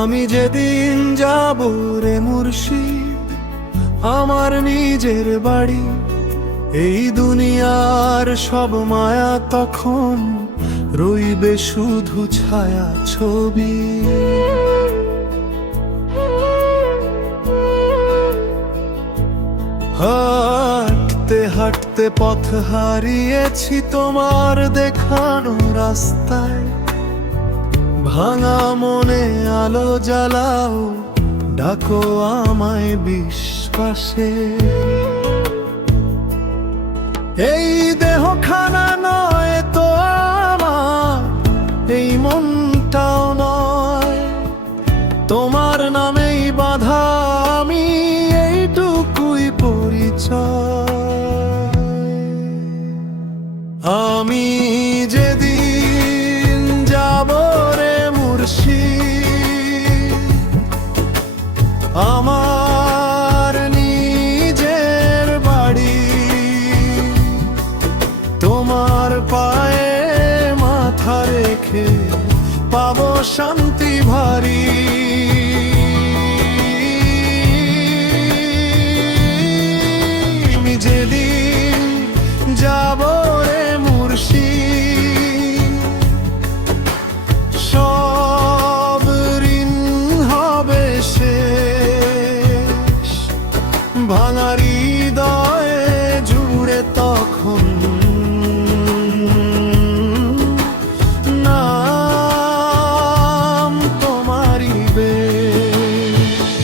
আমি যেদিন যাব রে মুর্শিদ আমার নিজের বাড়ি, এই দুনিয়ার সব মায়া তখন রইবে শুধু ছায়া ছবি। হাঁটতে হাঁটতে পথ হারিয়েছি তোমার দেখানো রাস্তায়, ভাঙা মনে আলো জ্বালাও, ডাকো আমায় বিশ্বাসে। এই দেহখানা নয় তো আমার, এই মনটাও নয়, তোমার নামেই বাঁধা আমি, এইটুকুই পরিচয়। আমি যেদিন যাব রে মুর্শিদ আমার নিজের বাড়ি, তোমার পায়ে মাথা রেখে পাবো শান্তি ভারী। আমি যেদিন যাব রে মুর্শিদ সব ঋণ হবে শেষ, ভাঙা হৃদয়ে জুড়ে তখন নাম তোমারই বেশ।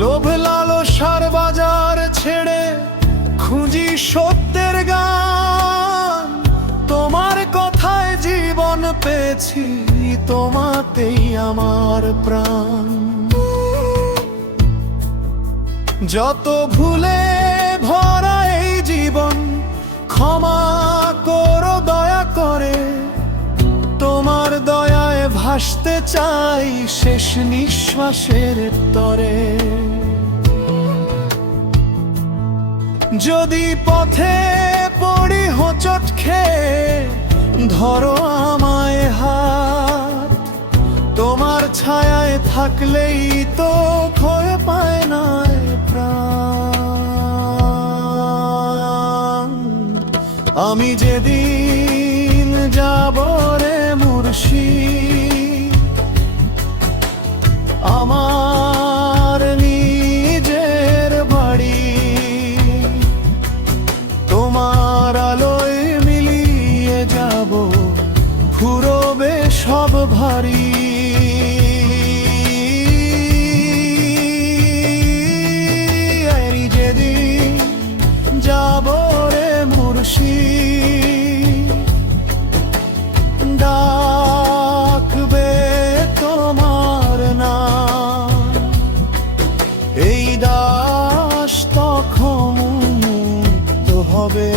লোভ লালসার বাজার ছেড়ে খুঁজি সত্যের গান, তোমার কথায় জীবন পেয়েছি, তোমাতেই আমার প্রাণ। যত ভুলে ভরা এই জীবন ক্ষমা করো দয়া করে, তোমার দয়ায় ভাসতে চাই শেষ নিঃশ্বাসের তরে। যদি পথে পড়ি হোঁচট খেয়ে ধরো আমায় হাত, তোমার ছায়ায় থাকলেই তো ক্ষয় পায় না প্রাণ। আমি যেদিন যাব রে মুর্শিদ আমার নিজের বাড়ি, তোমার আলোয় মিলিয়ে যাব ফুরবে সব ভারী। যেদিন যাব রে মুর্শিদ ডাকবে তোমার নাম, এই দাস তখন মুক্ত হবে।